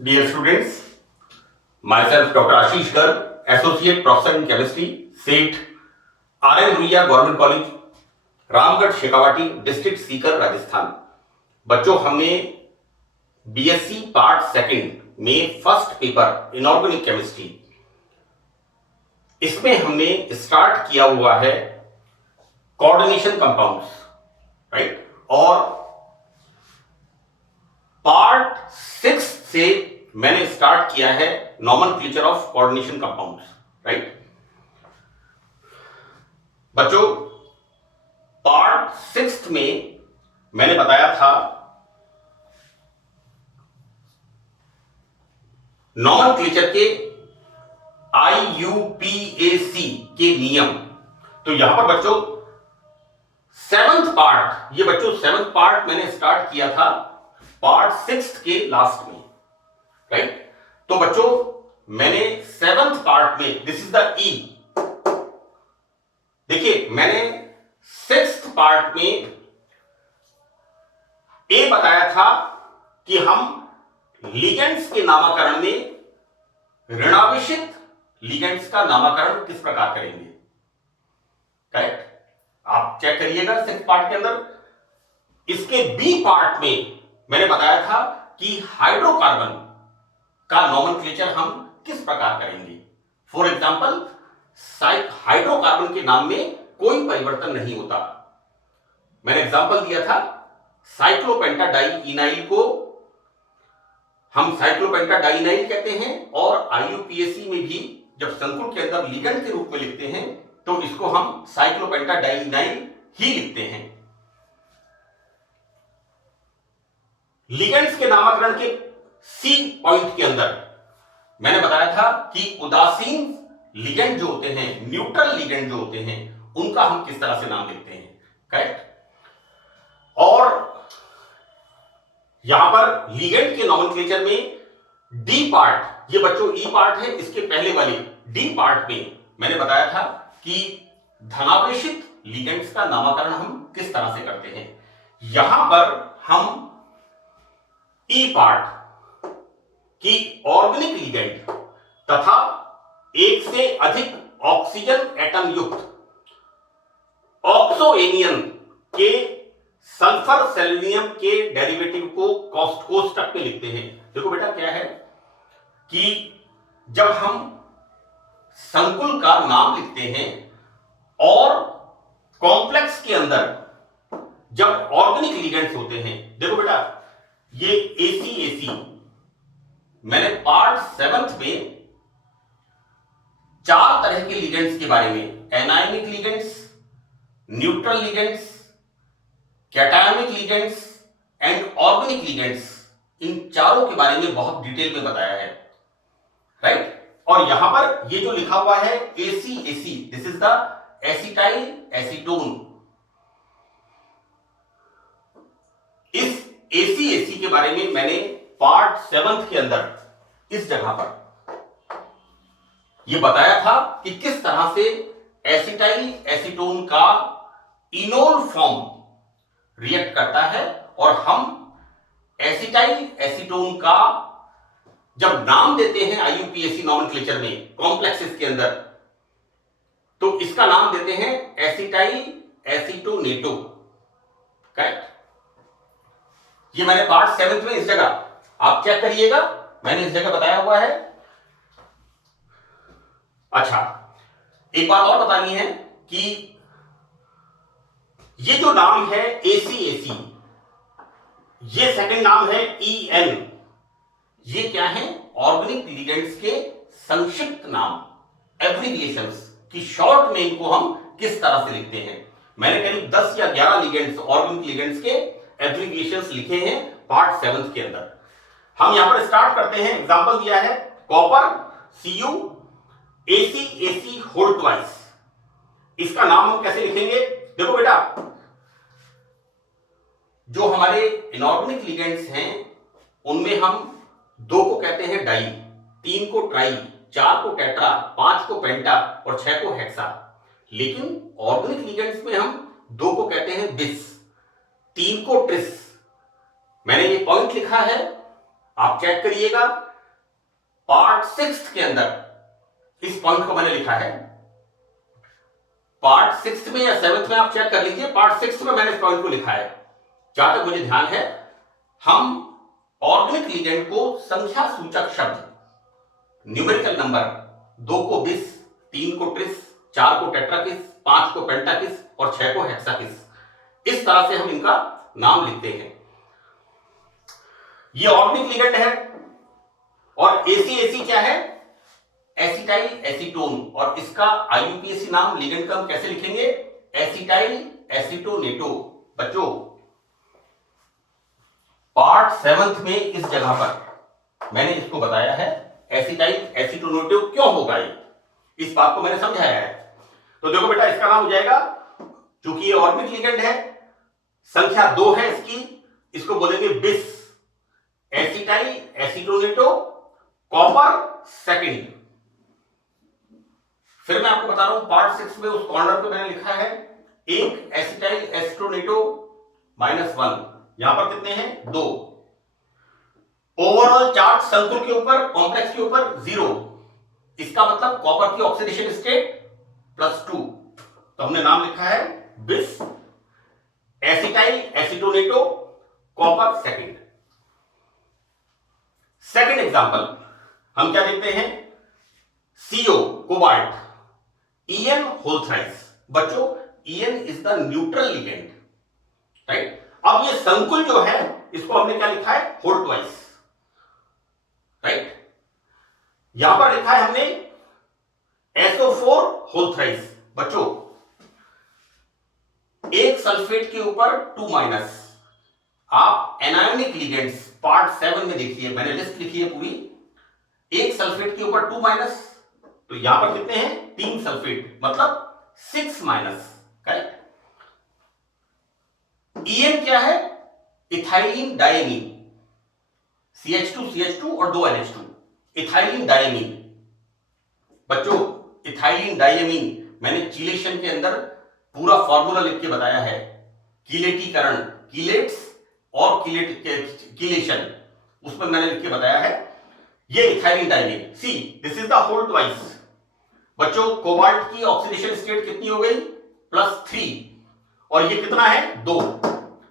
Dear students, myself Dr. Ashish Garg, Associate Professor in Chemistry, SET, RN Ruia government college, Ramgarh Shekhawati, district Sikar, Rajasthan. बच्चों, हमने BSc part second में first paper inorganic chemistry, इसमें हमने start किया हुआ है कोऑर्डिनेशन कंपाउंड्स, राइट। और पार्ट 6 से मैंने स्टार्ट किया है nomenclature of coordination compounds, right. बच्चों, पार्ट 6 में मैंने बताया था नॉमेनक्लेचर के IUPAC के नियम। तो यहां पर बच्चों सेवंथ पार्ट मैंने स्टार्ट किया था पार्ट 6 के लास्ट में, राइट। तो बच्चों, मैंने सेवंथ पार्ट में, दिस इज द ई, देखिए मैंने सिक्स्थ पार्ट में ए बताया था कि हम लिगेंड्स के नामकरण में ऋणावेशित लिगेंड्स का नामकरण किस प्रकार करेंगे, करेक्ट। आप चेक करिएगा सिक्स्थ पार्ट के अंदर। इसके बी पार्ट में मैंने बताया था कि हाइड्रोकार्बन का नॉमेनक्लेचर हम किस प्रकार करेंगे। फॉर एग्जांपल, हाइड्रोकार्बन के नाम में कोई परिवर्तन नहीं होता। मैंने एग्जांपल दिया था, साइक्लोपेंटाडाइइनाइल को हम साइक्लोपेंटाडाइइनाइल कहते हैं, और IUPAC में भी जब संकुल के अंदर लिगेंड के रूप में लिखते हैं तो इसको हम साइक्लोपेंटाडाइइनाइल ही लिखते हैं। लिगेंड्स के नामकरण के सी पॉइंट के अंदर मैंने बताया था कि उदासीन लिगेंड जो होते हैं, न्यूट्रल लिगेंड जो होते हैं, उनका हम किस तरह से नाम लिखते हैं, करेक्ट। और यहां पर लिगेंड के नॉमेनक्लेचर में डी पार्ट, ये बच्चों ई पार्ट है, इसके पहले वाले डी पार्ट में मैंने बताया था कि धनावेशित लिगेंड्स का नामकरण हम किस तरह से करते हैं। यहां पर हम ई पार्ट की ऑर्गेनिक लिगेंड तथा एक से अधिक ऑक्सीजन एटम युक्त ऑक्सोएनियन के सल्फर सेलेनियम के डेरिवेटिव को कोष्टक में लिखते हैं। देखो बेटा, क्या है कि जब हम संकुल का नाम लिखते हैं और कॉम्प्लेक्स के अंदर जब ऑर्गेनिक लिगेंड्स होते हैं, देखो बेटा ये ACAC मैंने पार्ट 7 में 4 तरह के लिगेंड्स के बारे में, anionic ligands, neutral ligands, cationic ligands and organic ligands, इन चारों के बारे में बहुत डिटेल में बताया है, राइट। और यहां पर ये जो लिखा हुआ है ACAC, this is the acetyl acetone. इस ACAC के बारे में मैंने पार्ट 7 के अंदर इस जगह पर यह बताया था कि किस तरह से एसिटाइल एसीटोन का इनोल फॉर्म रिएक्ट करता है, और हम एसिटाइल एसीटोन का जब नाम देते हैं IUPAC नॉमेनक्लेचर में कॉम्प्लेक्सेस के अंदर, तो इसका नाम देते हैं एसिटाइल एसीटोनेटो, करेक्ट। ये मैंने पार्ट 7 में इस जगह, आप चेक करिएगा, मैंने इस जगह बताया हुआ है। अच्छा, एक बात और बतानी है कि ये जो नाम है ACAC, ये सेकंड नाम है EN, ये क्या है, ऑर्गेनिक लिगेंड्स के संक्षिप्त नाम, एब्रिविएशंस की शॉर्ट में इनको हम किस तरह से लिखते हैं। मैंने करीब 10 या 11 लिगेंड्स, ऑर्गेनिक लिगेंड्स के एब्रिविएशंस लिखे हैं पार्ट 7 के अंदर। हम यहां पर स्टार्ट करते हैं, एग्जांपल दिया है copper Cu ACAC whole twice, इसका नाम हम कैसे लिखेंगे। देखो बेटा, जो हमारे इनऑर्गेनिक लिगेंड्स हैं उनमें हम 2 को कहते हैं डाई, 3 को ट्राई, 4 को टेट्रा, 5 को पेंटा और 6 को हेक्सा। लेकिन ऑर्गेनिक लिगेंड्स में हम 2 को कहते हैं बिस, 3 को ट्रिस। मैंने ये पॉइंट लिखा है, आप चेक करिएगा पार्ट 6 के अंदर इस पॉइंट को मैंने लिखा है। पार्ट 6 में या 7th में आप चेक कर लीजिए, पार्ट 6 में मैंने इस पॉइंट को लिखा है। जहां तक मुझे ध्यान है, हम ऑर्गेनिक लिगेंड को संख्या सूचक शब्द, न्यूमेरिकल नंबर, 2 को बिस, 3 को ट्रिस, 4 को टेट्राकिस, 5 को पेंटाकिस और 6 को हेक्साकिस, इस तरह से हम इनका नाम लिखते हैं। ये ऑर्गेनिक लिगेंड है। और एसी क्या है? एसिटाइल एसीटोन, और इसका आईयूपीएसी नाम लिगेंड का हम कैसे लिखेंगे? एसिटाइल एसीटोनेटो। बच्चों, पार्ट 7th में इस जगह पर मैंने इसको बताया है एसिटाइल एसीटोनेटो क्यों होगा, ये इस बात को मैंने समझाया है। तो देखो बेटा, इसका नाम हो जाएगा, चूंकि ये ऑर्गेनिक लिगेंड है, संख्या 2 है इसको बोलेंगे बिस, एसिटाइल एसीटोनेटो कॉपर सेकंड। फिर मैं आपको बता रहा हूं, पार्ट 6 में उस कॉर्नर पे मैंने लिखा है एक एसिटाइल एसीटोनेटो -1, यहां पर कितने हैं? 2। ओवरऑल चार्ज संकुल के ऊपर, कॉम्प्लेक्स के ऊपर 0, इसका मतलब कॉपर की ऑक्सीडेशन स्टेट +2। तो हमने नाम लिखा है bis acetyl acetonato copper second. Second example हम क्या देखते हैं? CO cobalt, En whole thrice. बच्चों, En is the neutral ligand, right. अब ये संकुल जो है, इसको हमने क्या लिखा है? Whole twice, right. यहां पर लिखा है हमने SO4 होल थ्राइस। बच्चों, एक सल्फेट के ऊपर 2-। आप एनायोनिक लिगेंड्स पार्ट 7 में देखिए, मैंने लिस्ट लिखी है पूरी। एक सल्फेट के ऊपर 2-, तो यहां पर कितने हैं? 3 सल्फेट, मतलब 6-, करेक्ट। En क्या है? इथाइलिन डायमीन, CH2 और 2 NH2, इथाइलिन डायमीन। बच्चों, इथाइलिन डायमीन मैंने चीलेशन के अंदर पूरा फॉर्मूला लिख के बताया है। कीलेटीकरण, कीलेट्स और कीलेशन, उसमें मैंने लिख के बताया है। ये ethylene diamine, see this is the whole twice. बच्चों, कोबाल्ट की ऑक्सीडेशन स्टेट कितनी हो गई? +3, और ये कितना है? 2,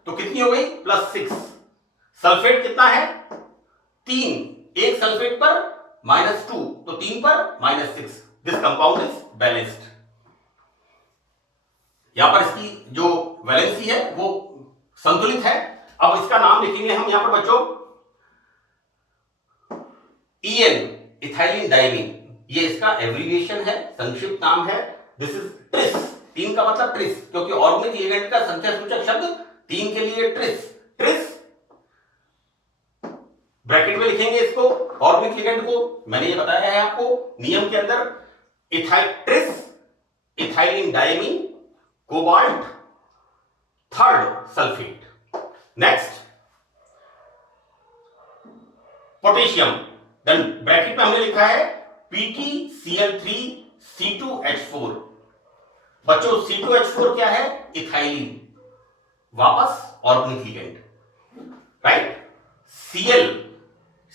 तो कितनी हो गई? +6। सल्फेट कितना है? 3, एक सल्फेट पर -2, तो 3 पर -6। This compound is balanced. यहां पर इसकी जो वैलेंसी है वो संतुलित है। अब इसका नाम लिखेंगे हम यहां पर बच्चों, En, इथाइलिन डायमीन, ये इसका एब्रिविएशन है, संक्षिप्त नाम है। दिस इज ट्रिस, 3 का मतलब ट्रिस, क्योंकि ऑर्गेनिक लिगेंड का संख्या सूचक शब्द 3 के लिए ट्रिस। ट्रिस ब्रैकेट में लिखेंगे इसको, ऑर्गेनिक लिगेंड को। मैंने ये बताया है आपको नियम के अंदर, tris, ethylene diamine, cobalt, 3rd sulphate. Next potassium, then bracket में हमने लिखा है PtCl3C2H4। बच्चों, C2H4 क्या है? इथाइलिन, वापस ऑर्गेनिक लिगेंड, राइट।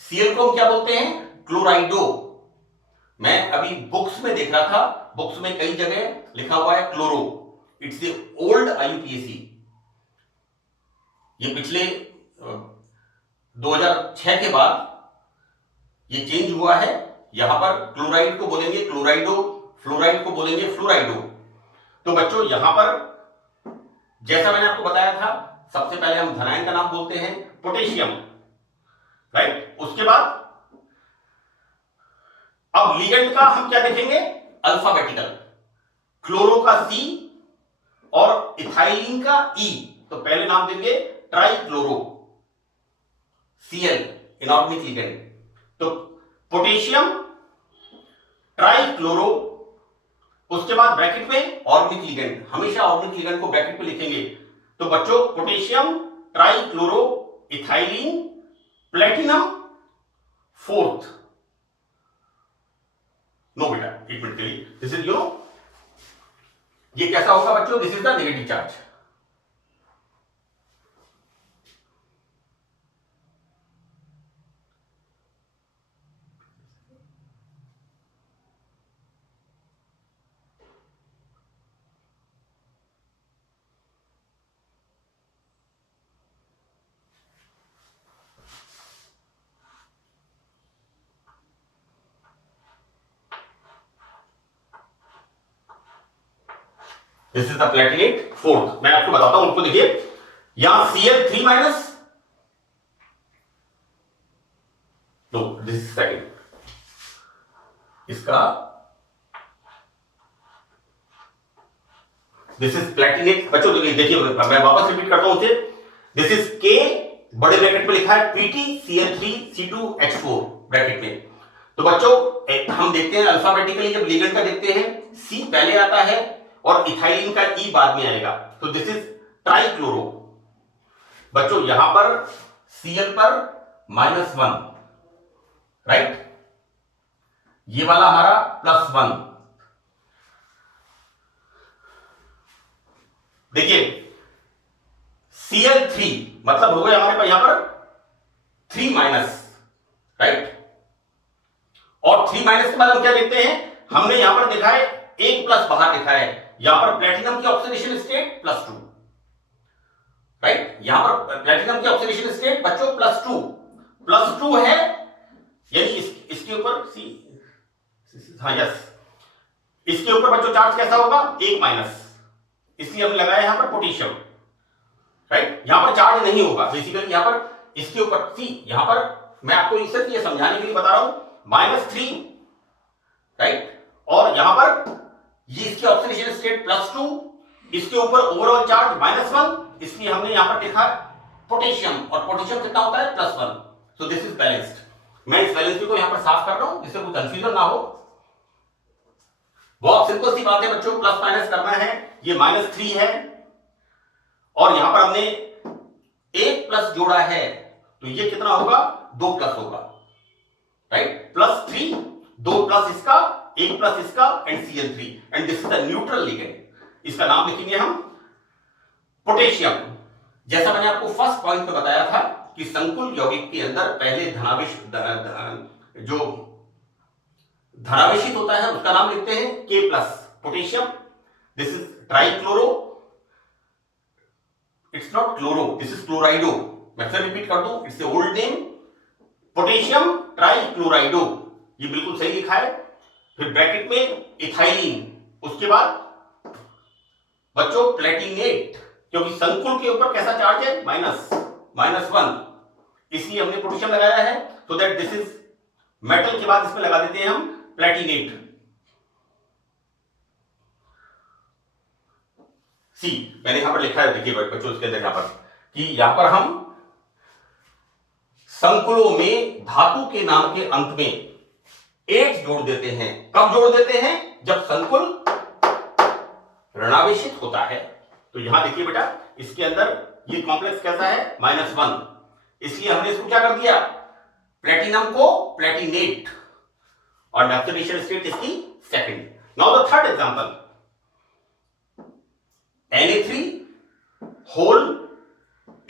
Cl को हम क्या बोलते हैं? क्लोराइडो। मैं अभी बुक्स में देख रहा था, बुक्स में कई जगह लिखा हुआ है chloro. It's a old IUPAC, ये पिछले 2006 के बाद ये चेंज हुआ है। यहां पर क्लोराइड को बोलेंगे क्लोराइडो, फ्लोराइड को बोलेंगे फ्लोराइडो। तो बच्चों, यहां पर जैसा मैंने आपको बताया था, सबसे पहले हम धनायन का नाम बोलते हैं पोटेशियम, राइट। उसके बाद अब लिगेंड का हम क्या देखेंगे? अल्फाबेटिकल, क्लोरो का C और इथाइलिन का E, तो पहले नाम देंगे ट्राइक्लोरो, Cl, इनऑर्गेनिक लिगेंड। तो पोटेशियम ट्राइक्लोरो, उसके बाद ब्रैकेट में ऑर्गेनिक लिगेंड, हमेशा ऑर्गेनिक लिगेंड को ब्रैकेट में लिखेंगे। तो बच्चों, potassium trichloro ethylene platinum 4th। No बेटा, एक मिनट के लिए, दिस इज ये कैसा होगा बच्चों? This is the negative charge. This is the platinate fourth. मैं आपको बताता हूं उनको, देखिए यहां Cl3 minus, no this is second, इसका दिस इज प्लेटिनेट। बच्चों देखिए मैं वापस रिपीट करता हूं उसे, दिस इज के बड़े ब्रैकेट में लिखा है PtCl3C2H4 ब्रैकेट में। तो बच्चों हम देखते हैं अल्फाबेटिकली, जब लिगेंड का देखते हैं C पहले आता है और इथाइलिन का E बाद में आएगा, तो दिस इज ट्राइक्लोरो। बच्चों यहां पर Cl पर -1, राइट, ये वाला हमारा +1। देखिए Cl3 मतलब हो गया हमारे पास यहां पर 3 माइनस, राइट, और 3 माइनस के बाद हम क्या देखते हैं, हमने यहां पर देखा है 1 प्लस बाहर लिखा है, यहां पर प्लेटिनम की ऑक्सीडेशन स्टेट +2, राइट, यहां पर प्लेटिनम की ऑक्सीडेशन स्टेट बच्चों +2 है, यानी इसके ऊपर सी, हाँ यस, इसके ऊपर बच्चों चार्ज कैसा होगा 1 माइनस, इसलिए हमने लगाया यहां पर पोटेशियम, राइट, यहां पर चार्ज नहीं होगा बेसिकली, यहां पर इसके ऊपर सी, यहां पर मैं आपको सिर्फ ये समझाने के लिए बता रहा हूं -3, राइट, और यहां पर ये इसकी ऑक्सीडेशन स्टेट +2, इसके ऊपर ओवरऑल चार्ज -1, इसलिए हमने यहां पर लिखा पोटेशियम, और पोटेशियम कितना होता है +1, सो दिस इज बैलेंस्ड। मैं इस बैलेंस को यहां पर साफ कर रहा हूं जिससे कोई कंफ्यूजन ना हो। बहुत सिंपल सी बात है बच्चों, प्लस माइनस करना है, ये -3 है और यहां पर हमने 1 प्लस जोड़ा है, तो ये कितना होगा 2 प्लस होगा, राइट, +3, 2 प्लस इसका, 1 प्लस इसका and Cl3, and this is the neutral ligand. इसका नाम लिखेंगे हम पोटेशियम। जैसा मैंने आपको फर्स्ट पॉइंट में बताया था कि संकुल यौगिक के अंदर पहले धनावेश जो धनावेशित होता है उसका नाम लिखते हैं K+, potassium. This is trichloro, it's not chloro, this is chlorido. मैं फिर रिपीट कर दूं, it's old name potassium trichlorido, ये बिल्कुल सही लिखा है। फिर ब्रैकेट में इथाइलिन, उसके बाद बच्चों प्लेटिनेट, क्योंकि संकुल के ऊपर कैसा चार्ज है -1, इसलिए हमने पोटेशियम लगाया है, so that this is metal के बाद इसमें लगा देते हैं हम प्लेटिनेट। सी मैंने यहां पर लिखा है, देखिए बच्चों इसके अंदर यहां पर कि यहां पर हम संकुलों में धातु के नाम के अंत में 8 जोड़ देते हैं। कब जोड़ देते हैं? जब संकुल ऋणावेशित होता है। तो यहां देखिए बेटा, इसके अंदर ये कॉम्प्लेक्स कैसा है -1, इसलिए हमने इसको क्या कर दिया, प्लेटिनम को प्लेटिनेट, और ऑक्सीडेशन स्टेट इसकी second. Now the third example, Na3 whole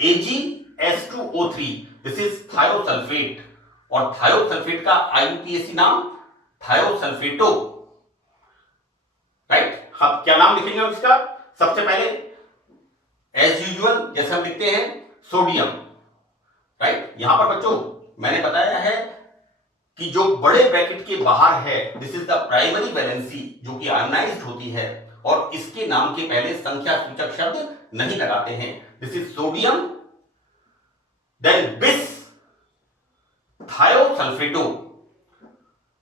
AgS2O3, this is thiosulphate, और थायोसल्फेट का IUPAC नाम थायोसल्फेटो, राइट। अब क्या नाम लिखेंगे हम इसका? सबसे पहले एज यूजुअल जैसे हम लिखते हैं सोडियम, राइट। यहां पर बच्चों मैंने बताया है कि जो बड़े ब्रैकेट के बाहर है, this is the primary valency, जो कि आयनाइज्ड होती है, और इसके नाम के पहले संख्या सूचक शब्द नहीं लगाते हैं। दिस इज सोडियम, देन बिस थायोसल्फेटो,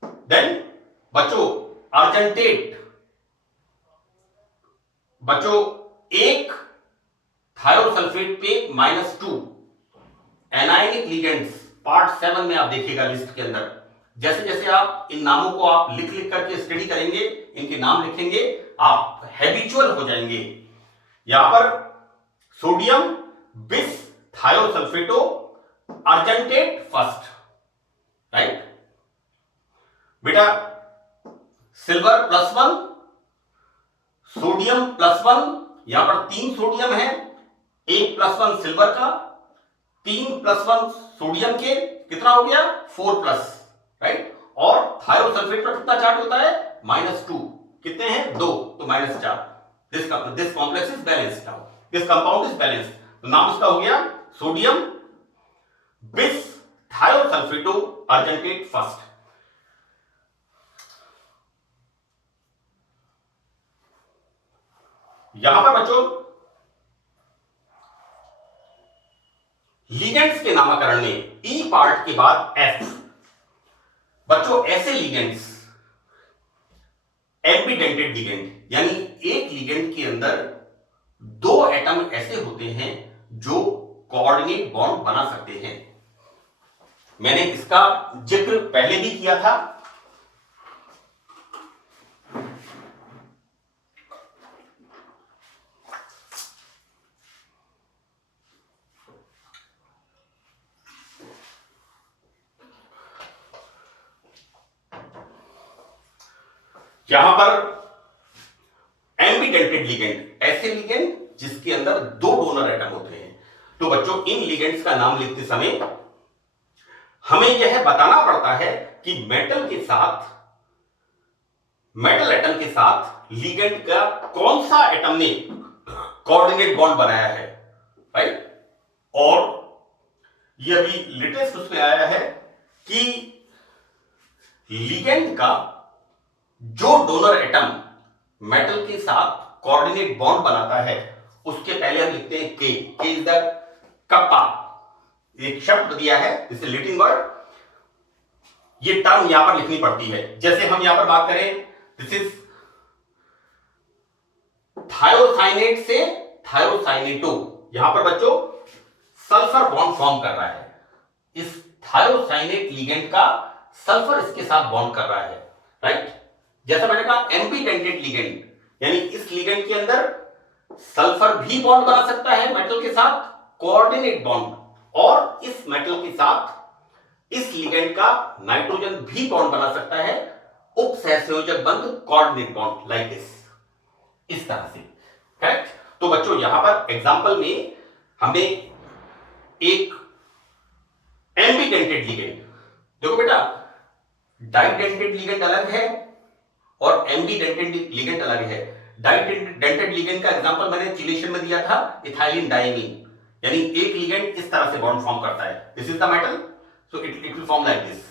देन बच्चों अर्जेंटेट, बच्चों एक थायोसल्फेट पे -2 एनायनिक लिगेंड्स, पार्ट 7 में आप देखिएगा लिस्ट के अंदर। जैसे जैसे आप इन नामों को आप लिख लिख करके स्टडी करेंगे, इनके नाम लिखेंगे, आप हैबिचुअल हो जाएंगे। यहां पर सोडियम बिस थायोसल्फेटो अर्जेंटेट फर्स्ट, राइट बेटा। सिल्वर +1, सोडियम +1, यहां पर 3 सोडियम है, 1 +1 सिल्वर का, 3 +1 सोडियम के, कितना हो गया 4+, राइट। और थायोसल्फेट पर कितना चार्ज होता है -2, कितने हैं 2, तो -4। This complex is balanced now, this compound is balanced. तो नाम इसका हो गया सोडियम बिस थायोसल्फेटो अर्जेंटेट फर्स्ट। यहां पर बच्चों लिगेंड्स के नामकरण में ई पार्ट के बाद एफ। बच्चों ऐसे लिगेंड्स एम्बीडेंटेड लिगेंड, यानी एक लिगेंड के अंदर दो एटम ऐसे होते हैं जो कोऑर्डिनेट बॉन्ड बना सकते हैं। मैंने इसका जिक्र पहले भी किया था। यहां पर एम्बीडेंटेड लिगेंड ऐसे लिगेंड जिसके अंदर दो डोनर एटम होते हैं। तो बच्चों इन लिगेंड्स का नाम लिखते समय हमें यह बताना पड़ता है कि मेटल एटम के साथ लिगेंड का कौन सा एटम ने कोऑर्डिनेट बॉन्ड बनाया है, राइट। और यह अभी लेटेस्ट उसमें आया है कि लिगेंड का जो डोनर एटम मेटल के साथ कोऑर्डिनेट बॉन्ड बनाता है उसके पहले हम लिखते हैं के इज द कप्पा। एक शब्द दिया है, दिस इज लैटिन वर्ड। ये टर्म यहां पर लिखनी पड़ती है। जैसे हम यहां पर बात करें, दिस इज थायोसाइनेट से थायोसाइनेटो। यहां पर बच्चों सल्फर बॉन्ड फॉर्म कर रहा है। इस थायोसाइनेट लिगेंड का सल्फर इसके साथ बॉन्ड कर रहा है, राइट। जैसा मैंने कहा एम्बीडेंटेड लिगेंड, यानी इस लिगेंड के अंदर सल्फर भी बॉन्ड बना सकता है मेटल के साथ, कोऑर्डिनेट बॉन्ड, और इस मेटल के साथ इस लिगेंड का नाइट्रोजन भी बॉन्ड बना सकता है, उप सहसंयोजक बंध, कोऑर्डिनेट बॉन्ड, लाइक दिस, इस तरह से, करेक्ट। तो बच्चों यहां पर एग्जांपल में हमें एक एम्बीडेंटेड लिगेंड, देखो बेटा डाइडेंटेड लिगेंड अलग है और एम्बीडेंटेड लिगेंड अलग है। डाइडेंटेड लिगेंड का एग्जांपल मैंने चिलेशन में दिया था, इथाइलिन डायमीन, यानी एक लिगेंड इस तरह से बॉन्ड फॉर्म करता है, this is the metal, so it will form like this,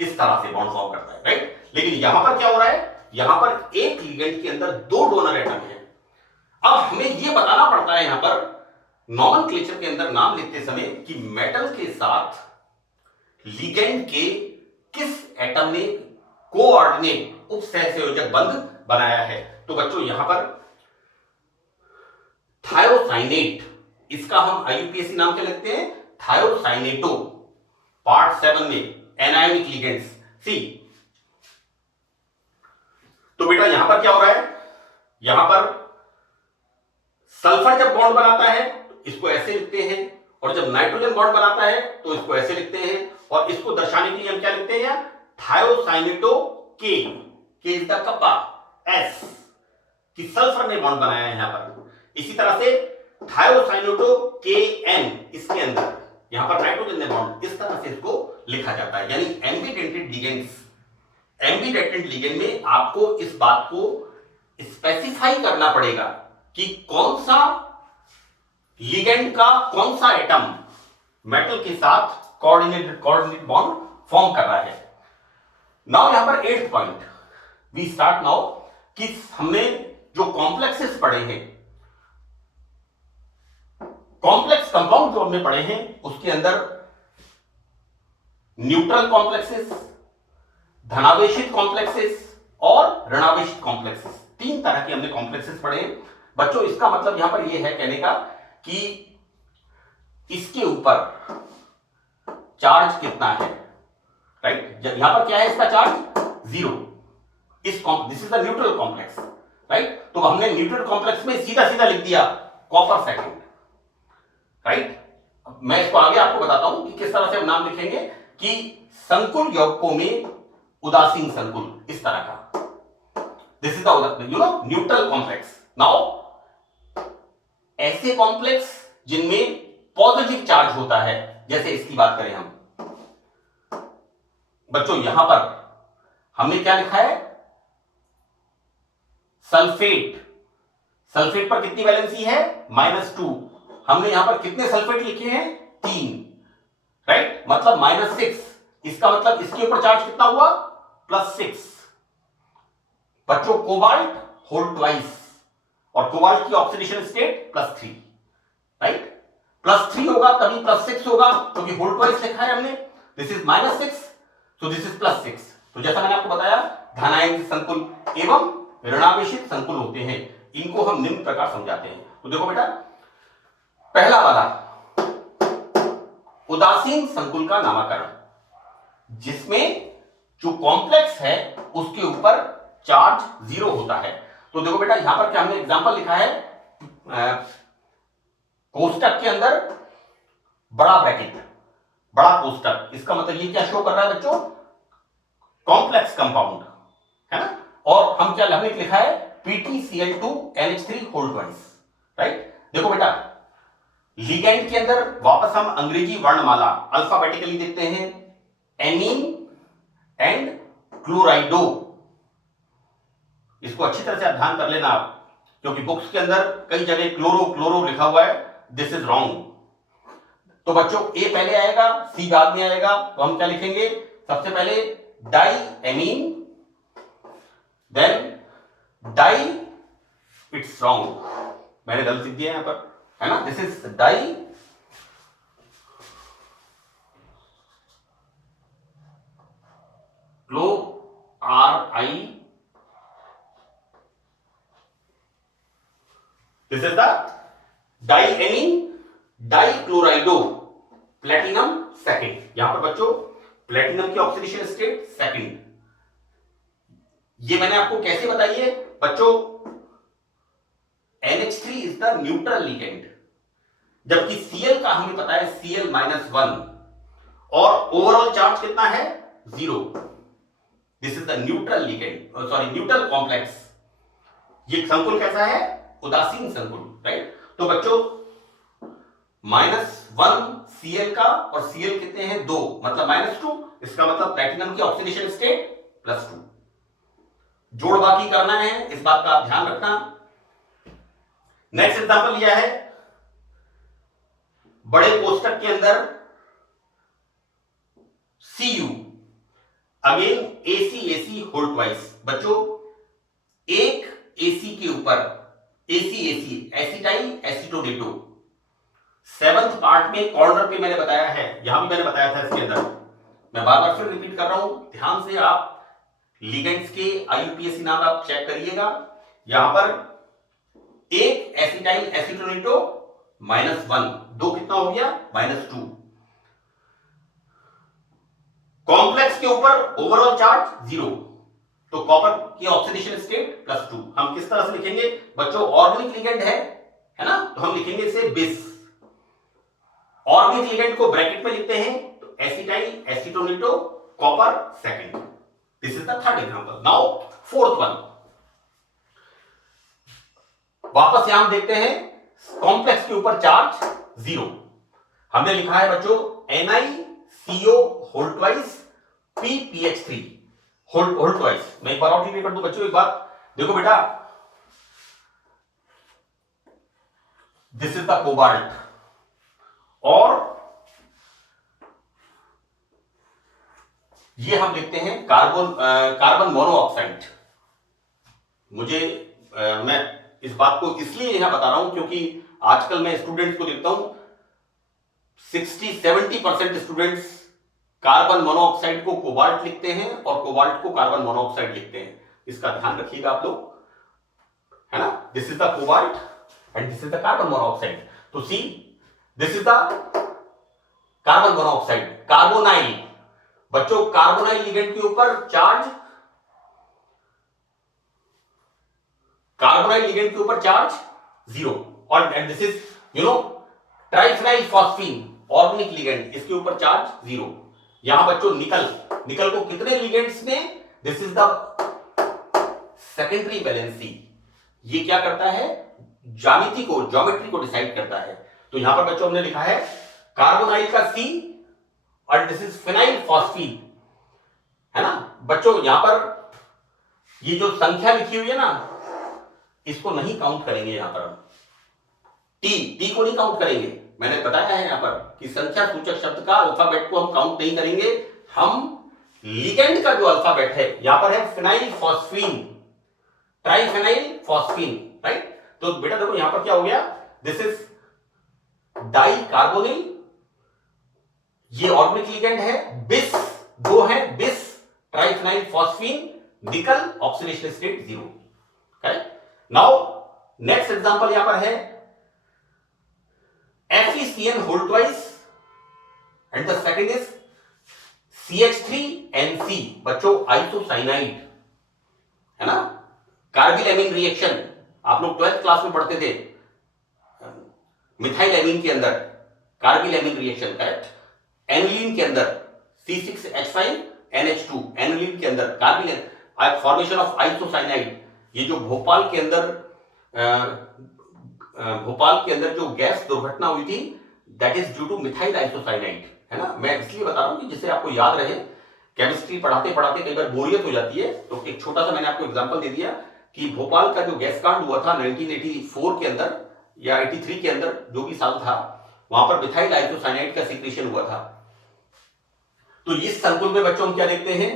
इस तरह से बॉन्ड फॉर्म करता है, राइट। लेकिन यहां पर क्या हो रहा है, यहां पर एक लिगेंड के अंदर दो डोनर एटम है। अब हमें यह बताना पड़ता है यहां पर नॉमेनक्लेचर के अंदर नाम लिखते समय कि मेटल के साथ लिगेंड के किस एटम ने कोऑर्डिनेट उप सहसंयोजक बंध बनाया है। तो बच्चों यहां पर थायोसाइनेट, इसका हम आईयूपीएसी नाम क्या लिखते हैं, थायोसाइनेटो, पार्ट 7 में एनायनिक लिगेंड्स, सी। तो बेटा यहां पर क्या हो रहा है, यहां पर सल्फर जब बॉन्ड बनाता है तो इसको ऐसे लिखते हैं, और जब नाइट्रोजन बॉन्ड बनाता है तो इसको ऐसे लिखते हैं, और इसको दर्शाने के लिए हम क्या लिखते हैं, थायोसाइनेटो के इज द कप्पा, एस, कि सल्फर ने बॉन्ड बनाया है यहां पर। इसी तरह से थायोसाइनेटो के एन, इसके अंदर यहां पर नाइट्रोजन ने बॉन्ड, इस तरह से इसको लिखा जाता है। यानी एम्बीडेंटेड लिगेंड्स, एम्बीडेंटेड लिगेंड में आपको इस बात को स्पेसिफाई करना पड़ेगा कि कौन सा लिगेंड का कौन सा एटम मेटल के साथ कोऑर्डिनेट बॉन्ड फॉर्म कर रहा है। नाउ यहां पर 8th point we start now, कि हमने जो कॉम्प्लेक्सेस पढ़े हैं, कॉम्प्लेक्स कंपाउंड जो हमने पढ़े हैं उसके अंदर न्यूट्रल कॉम्प्लेक्सेस, धनावेशित कॉम्प्लेक्सेस और ऋणावेशित कॉम्प्लेक्सेस, 3 तरह के हमने कॉम्प्लेक्सेस पढ़े हैं। बच्चों इसका मतलब यहां पर यह है कहने का कि इसके ऊपर चार्ज कितना है, राइट। यहां पर क्या है, इसका charge 0, this is the neutral complex, right. तो हमने न्यूट्रल कॉम्प्लेक्स में सीधा सीधा लिख दिया कॉपर सेकंड, राइट। मैं इसको आगे आपको बताता हूं कि किस तरह से हम नाम लिखेंगे, कि संकुल यौगिकों में उदासीन संकुल, इस तरह का, this is the neutral complex. Now ऐसे कॉम्प्लेक्स जिनमें पॉजिटिव चार्ज होता है, जैसे इसकी बात करें हम, बच्चों यहां पर हमने क्या लिखा है, सल्फेट, सल्फेट पर कितनी वैलेंसी है, -2। हमने यहां पर कितने सल्फेट लिखे हैं, 3, राइट, मतलब -6। इसका मतलब इसके ऊपर चार्ज कितना हुआ, +6। बच्चों कोबाल्ट होल ट्वाइस, और कोबाल्ट की ऑक्सीडेशन स्टेट +3, राइट। +3 होगा तभी +6 होगा, क्योंकि होल ट्वाइस लिखा है हमने। This is -6, so this is +6। तो जैसा मैंने आपको बताया, धनायन संकुल एवं ऋणावेशित संकुल होते हैं, इनको हम निम्न प्रकार समझाते हैं। तो देखो बेटा, पहला वाला उदासीन संकुल का नामकरण, जिसमें जो कॉम्प्लेक्स है उसके ऊपर चार्ज 0 होता है। तो देखो बेटा, यहां पर क्या हमने एग्जांपल लिखा है, कोष्टक के अंदर बड़ा ब्रैकेट, बड़ा कोष्टक, इसका मतलब ये क्या शो कर रहा है बच्चों, कॉम्प्लेक्स कंपाउंड, है ना। और हम क्या हमने लिखा है, PtCl2NH3 होल ट्वाइस, राइट। देखो बेटा, लिगेंड के अंदर वापस हम अंग्रेजी वर्णमाला अल्फाबेटिकली देखते हैं, एमीन एंड क्लोराइडो। इसको अच्छी तरह से आप ध्यान कर लेना आप, क्योंकि बुक्स के अंदर कई जगह क्लोरो क्लोरो लिखा हुआ है, दिस इज रॉन्ग। तो बच्चों, ए पहले आएगा, सी बाद में आएगा, तो हम क्या लिखेंगे, सबसे पहले di amine, then di, it's wrong, मैंने गलत लिख दिया यहां पर, है ना। This is di RI, this is the diamine dichlorido platinum second. यहां पर बच्चों प्लेटिनम की ऑक्सीडेशन स्टेट सेकंड। ये मैंने आपको कैसे बताई है बच्चों, NH3 is the neutral ligand, जबकि Cl का हमें पता है Cl-1, और ओवरऑल चार्ज कितना है, 0। This is the neutral ligand, sorry neutral complex. ये संकुल कैसा है, उदासीन संकुल, राइट। तो बच्चों -1 Cl का, और Cl कितने हैं, 2, मतलब -2, इसका मतलब प्लैटिनम की ऑक्सीडेशन स्टेट +2। जोड़ बाकी करना है, इस बात का आप ध्यान रखना। नेक्स्ट एग्जांपल लिया है, बड़े कोष्टक के अंदर Cu, again AC whole twice. बच्चों, एक AC के ऊपर AC acetyl acetonato, 7th part में कॉर्नर पे मैंने बताया है, यहां भी मैंने बताया था इसके अंदर, मैं बार बार फिर रिपीट कर रहा हूं, ध्यान से आप लिगेंड्स के IUPAC नाम आप चेक करिएगा। यहां पर एक एसिटाइल एसिटोनेटो -1, 2 कितना हो गया, -2। कॉम्प्लेक्स के ऊपर ओवरऑल चार्ज 0, तो कॉपर की ऑक्सीडेशन स्टेट +2। हम किस तरह से लिखेंगे बच्चों, ऑर्गेनिक लिगेंड है ना, तो हम लिखेंगे इसे बिस। ऑर्गेनिक लिगेंड को ब्रैकेट में लिखते हैं, तो acetyl acetonato copper second. This is the third example. Now fourth one, वापस यहां देखते हैं, कॉम्प्लेक्स के ऊपर चार्ज 0। हमने लिखा है बच्चों NiCO whole twice PPH3 whole twice. मैं एक बार और रिपीट कर दूं बच्चों, एक बार देखो बेटा, दिस इज द कोबाल्ट, और ये हम लिखते हैं कार्बन मोनोऑक्साइड। मुझे मैं इस बात को इसलिए यहां बता रहा हूं क्योंकि आजकल मैं स्टूडेंट्स को देखता हूं 60-70% स्टूडेंट्स कार्बन मोनोऑक्साइड को कोबाल्ट लिखते हैं और कोबाल्ट को कार्बन मोनोऑक्साइड लिखते हैं। इसका ध्यान रखिएगा आप लोग, है ना। This is the cobalt and this is the carbon monoxide. तो C, this is the carbon monoxide. Carbonyl, बच्चों कार्बोनाइल लिगेंड के ऊपर चार्ज, कार्बोनाइल लिगेंड के ऊपर चार्ज 0, और and this is triphenyl phosphine organic ligand, इसके ऊपर चार्ज 0। यहां बच्चों निकल को कितने लिगेंड्स में, this is the secondary valency. ये क्या करता है, ज्योमेट्री को डिसाइड करता है। तो यहां पर बच्चों हमने लिखा है कार्बोनाइल का C, और दिस इज फिनाइल फॉस्फीन, है ना। बच्चों यहां पर ये जो संख्या लिखी हुई है ना, इसको नहीं काउंट करेंगे यहां पर हम, टी को नहीं काउंट करेंगे। मैंने बताया है यहां पर कि संख्या सूचक शब्द का अल्फाबेट को हम काउंट नहीं करेंगे, हम लिगेंड का जो अल्फाबेट है, यहां पर है फिनाइल फॉस्फीन, ट्राइफेनाइल फॉस्फीन, राइट। तो बेटा देखो यहां पर क्या हो गया, दिस इज डाई कार्बोनिल, ये ऑर्गेनिक लिगेंड है, बिस दो है, बिस ट्राइफिनाइल फॉस्फीन निकल, oxidation state 0। Correct. Now next example यहां पर है FeCN whole twice and the second is CH3NC, बच्चों आइसोसाइनाइड है ना, कार्बिल रिएक्शन आप लोग 12th क्लास में पढ़ते थे, मिथाइल एमीन के अंदर carbyl amine reaction, correct. Aniline के अंदर C6H5NH2, एनिलीन के अंदर कार्बिल फॉर्मेशन ऑफ आइसोसाइनाइड। ये जो भोपाल के अंदर जो गैस दुर्घटना हुई थी, that is due two methyl isocyanide, है ना। मैं इसलिए बता रहा हूं कि जिससे आपको याद रहे, केमिस्ट्री पढ़ाते पढ़ाते कई बार बोरियत हो जाती है, तो एक छोटा सा मैंने आपको एग्जांपल दे दिया कि भोपाल का जो गैस कांड हुआ था 1984 के अंदर या 83 के अंदर, जो भी साल था, वहां पर मिथाइल आइसोसाइनाइड का सीक्रेशन हुआ था। तो इस संकुल में बच्चों हम क्या देखते हैं,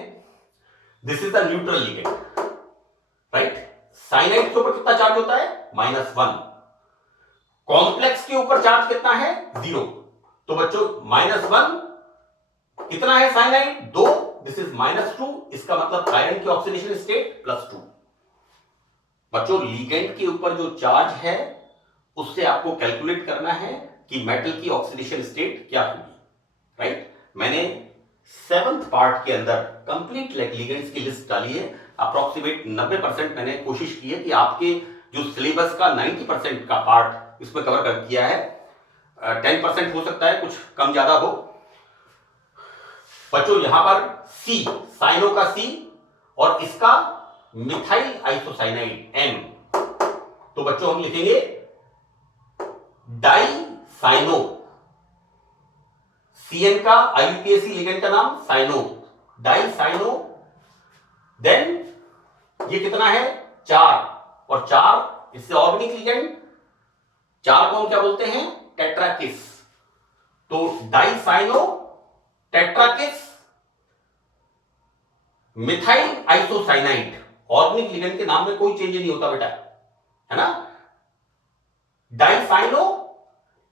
this is the neutral ligand, right. Cyanide के ऊपर कितना चार्ज होता है, -1। कॉम्प्लेक्स के ऊपर चार्ज कितना है, 0। तो बच्चों -1 कितना है, साइनाइड 2, दिस इज -2, इसका मतलब आयरन की ऑक्सीडेशन स्टेट +2। बच्चों लिगेंड के ऊपर जो चार्ज है उससे आपको कैलकुलेट करना है कि मेटल की ऑक्सीडेशन स्टेट क्या होगी, राइट। मैंने 7th पार्ट के अंदर कंप्लीट लिगेंड्स की लिस्ट डाली है, अप्रोक्सीमेट 90% मैंने कोशिश की है कि आपके जो सिलेबस का 90% का पार्ट इसमें कवर कर किया है। 10% हो सकता है कुछ कम ज्यादा हो। बच्चों यहां पर C, साइनो का C और इसका मिथाइल आइसोसाइनाइड M, तो बच्चों हम लिखेंगे डाई साइनो। CN का IUPAC लिगेंड का नाम साइनो, डाई साइनो। देन ये कितना है, 4, और 4 इससे ऑर्गेनिक लिगेंड, 4 को हम क्या बोलते हैं, टेट्राकिस। तो di cyano tetrakis methyl isocyanide, organic ligand के नाम में कोई चेंज नहीं होता बेटा, है ना। Dicyano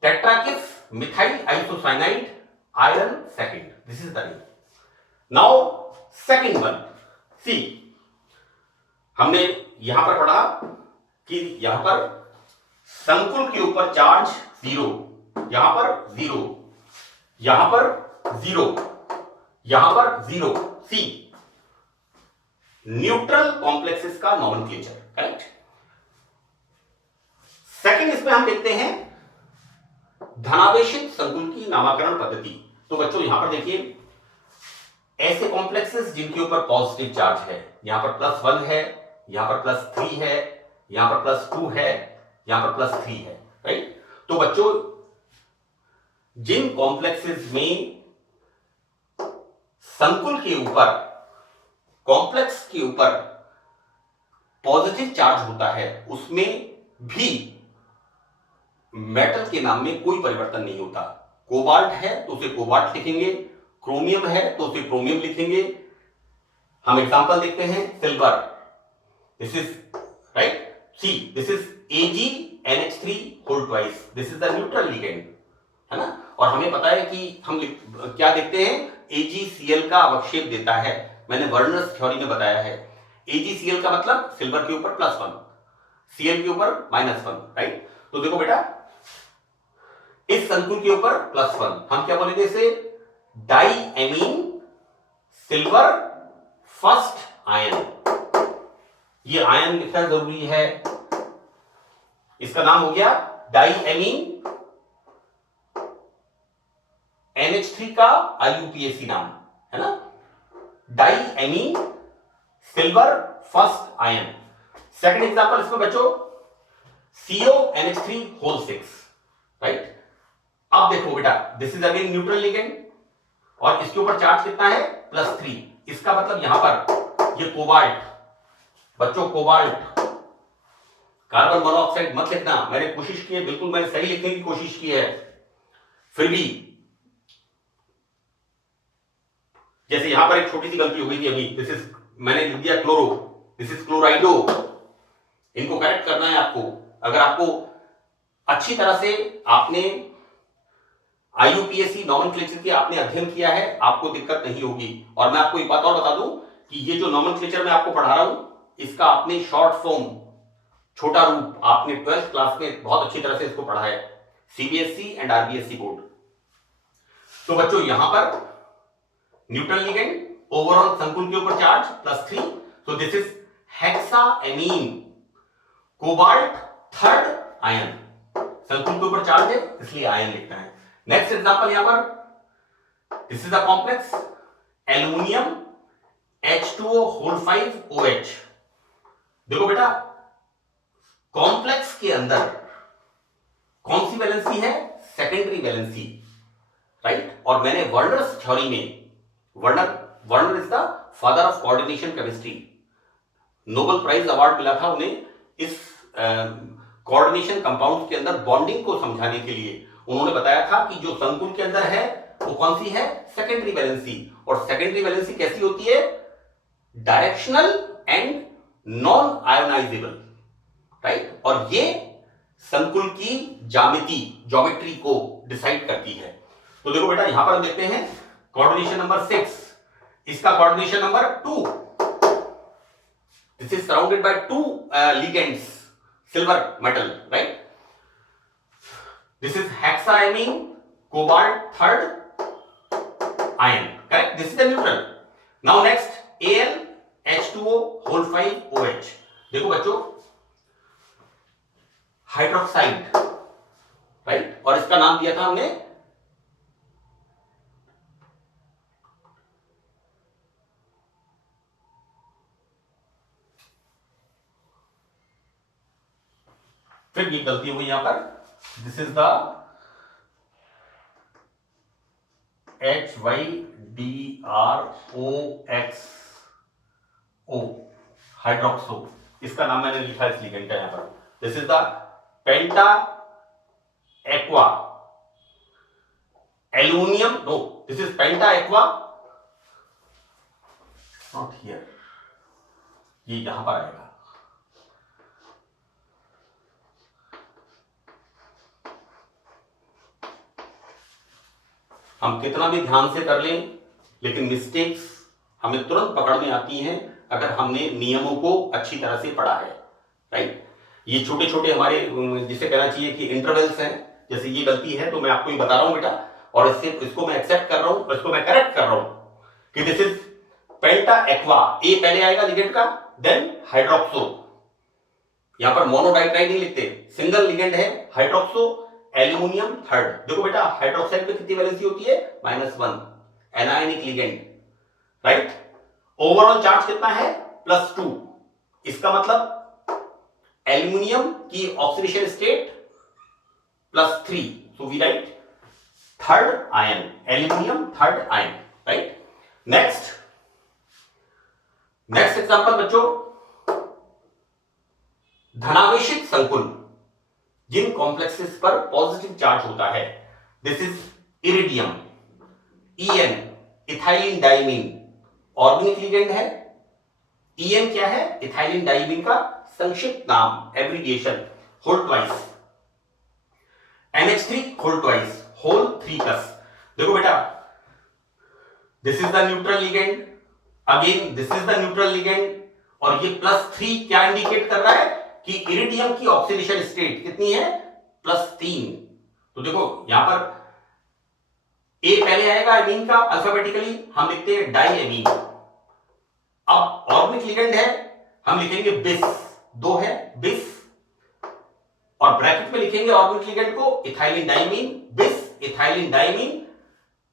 tetrakis methyl isocyanide iron second, this is the name. Now second one, see हमने यहां पर पढ़ा कि यहां पर संकुल के ऊपर चार्ज 0, यहां पर 0, यहां पर 0, यहां पर 0। सी न्यूट्रल कॉम्प्लेक्सेस का नॉमेनक्लेचर, करेक्ट। सेकंड इसमें हम देखते हैं धनावेशित संकुल की नामकरण पद्धति। तो बच्चों यहां पर देखिए, ऐसे कॉम्प्लेक्सेस जिनके ऊपर पॉजिटिव चार्ज है, यहां पर +1 है, यहां पर +3 है, यहां पर +2 है, यहां पर +3 है, राइट। तो बच्चों जिन कॉम्प्लेक्सेस में संकुल के ऊपर, कॉम्प्लेक्स के ऊपर पॉजिटिव चार्ज होता है, उसमें भी मेटल के नाम में कोई परिवर्तन नहीं होता। कोबाल्ट है तो उसे कोबाल्ट लिखेंगे, क्रोमियम है तो उसे क्रोमियम लिखेंगे। हम एग्जांपल देखते हैं, silver, this is right, see this is AgNH3 whole twice, this is the neutral ligand, है ना। और हमें पता है कि हम क्या देखते हैं, AgCl का अवक्षेप देता है, मैंने वर्नर्स थ्योरी में बताया है। AgCl का मतलब सिल्वर के ऊपर +1, Cl के ऊपर -1, राइट। तो देखो बेटा, इस संकुल के ऊपर +1, हम क्या बोलेंगे इसे, डाईएमीन सिल्वर फर्स्ट आयन। ये आयन लिखना जरूरी है, इसका नाम हो गया डाईएमीन, NH3 का IUPAC नाम, है ना, diamine silver first ion. Second example इसमें बच्चों CONH3 होल 6, राइट। अब देखो बेटा, this is again neutral ligand और इसके ऊपर चार्ज कितना है, +3। इसका मतलब यहां पर ये कोबाल्ट, बच्चों कोबाल्ट, कार्बन मोनोऑक्साइड मत लिखना, मैंने कोशिश की है, बिल्कुल मैंने सही लिखने की कोशिश की है, फिर भी जैसे यहां पर एक छोटी सी गलती हो गई थी अभी, मैंने लिख दिया क्लोरो, दिस इज क्लोराइडो, इनको करेक्ट करना है आपको, अगर आपको अच्छी तरह से आपने IUPAC नॉमेनक्लेचर की आपने अध्ययन किया है, आपको दिक्कत नहीं होगी। और मैं आपको एक बात और बता दूं कि ये जो नॉमेनक्लेचर मैं आपको पढ़ा रहा हूं, इसका आपने शॉर्ट फॉर्म, छोटा रूप आपने 12th क्लास में बहुत अच्छी तरह से इसको पढ़ा है, CBSE एंड RBSE बोर्ड। तो बच्चों यहां पर न्यूट्रल लिगेंड, ओवरऑल संकुल के ऊपर चार्ज +3, तो this is hexaamine cobalt third ion. संकुल के ऊपर चार्ज है इसलिए आयन लिखना है। नेक्स्ट एग्जांपल यहां पर, this is a complex aluminium H2O whole 5 OH। देखो बेटा, कॉम्प्लेक्स के अंदर कौन सी वैलेंसी है? Secondary valency, right. और मैंने वर्नर्स थ्योरी में, Werner is the father of coordination chemistry, Nobel prize award मिला था उन्हें इस कोऑर्डिनेशन कंपाउंड्स के अंदर बॉन्डिंग को समझाने के लिए। उन्होंने बताया था कि जो संकुल के अंदर है वो कौन सी है? Secondary valency. और सेकेंडरी वैलेंसी कैसी होती है? Directional and non ionisable, right. और ये संकुल की ज्योमेट्री को डिसाइड करती है। तो देखो बेटा, यहां पर हम देखते हैं कोऑर्डिनेशन नंबर 6, इसका coordination number 2, this is surrounded by 2 ligands, silver metal, right? This is hexaamine cobalt third ion, correct? This is the neutral. Now next, Al H2O whole 5 OH। देखो बच्चों, हाइड्रोक्साइड, राइट, और इसका नाम दिया था हमने फिर ये गलती हुई यहां पर, this is the HYDROXO hydroxo, इसका नाम मैंने लिखा है इस लिगेंड का यहां पर। This is the penta aqua aluminium, no this is penta aqua, not here, ये यहां पर आएगा। हम कितना भी ध्यान से कर लें, लेकिन मिस्टेक्स हमें तुरंत पकड़ में आती हैं अगर हमने नियमों को अच्छी तरह से पढ़ा है, राइट। ये छोटे छोटे हमारे, जिसे कहना चाहिए कि इंटरवल्स हैं, जैसे ये गलती है तो मैं आपको ये बता रहा हूं बेटा, और इसको मैं एक्सेप्ट कर रहा हूं, इसको मैं करेक्ट कर रहा हूं कि दिस इज पेंटा एक्वा। ए पहले आएगा लिगेंड का, देन हाइड्रोक्सो। यहां पर मोनोडाइट्राइड नहीं लिखते, सिंगल लिगेंड है, हाइड्रोक्सो एल्यूमिनियम थर्ड। देखो बेटा, हाइड्रोक्साइड पे कितनी वैलेंसी होती है? -1, anionic ligand, right. Overall charge कितना है? +2। इसका मतलब एल्यूमिनियम की oxidation state +3, so we write third ion, aluminium third ion, right. Next example बच्चों, धनावेशित संकुल जिन कॉम्प्लेक्सेस पर पॉजिटिव चार्ज होता है, this is iridium, EN ethylene diamine, organic ligand है। EN क्या है? इथाइलिन डाइमीन का संक्षिप्त नाम, abbreviation, whole twice. NH3 whole twice, whole 3+। देखो बेटा, this is the neutral ligand, again this is the neutral ligand, और ये +3 क्या इंडिकेट कर रहा है कि इरिडियम की ऑक्सीडेशन स्टेट कितनी है? +3। तो देखो यहां पर ए पहले आएगा एमीन का, अल्फाबेटिकली हम लिखते हैं डाइएमीन। अब ऑर्गेनिक लिगेंड है, हम लिखेंगे बिस, 2 है बिस, और ब्रैकेट में लिखेंगे ऑर्गेनिक लिगेंड को इथाइलिन डाइमीन, बिस ethylene diamine,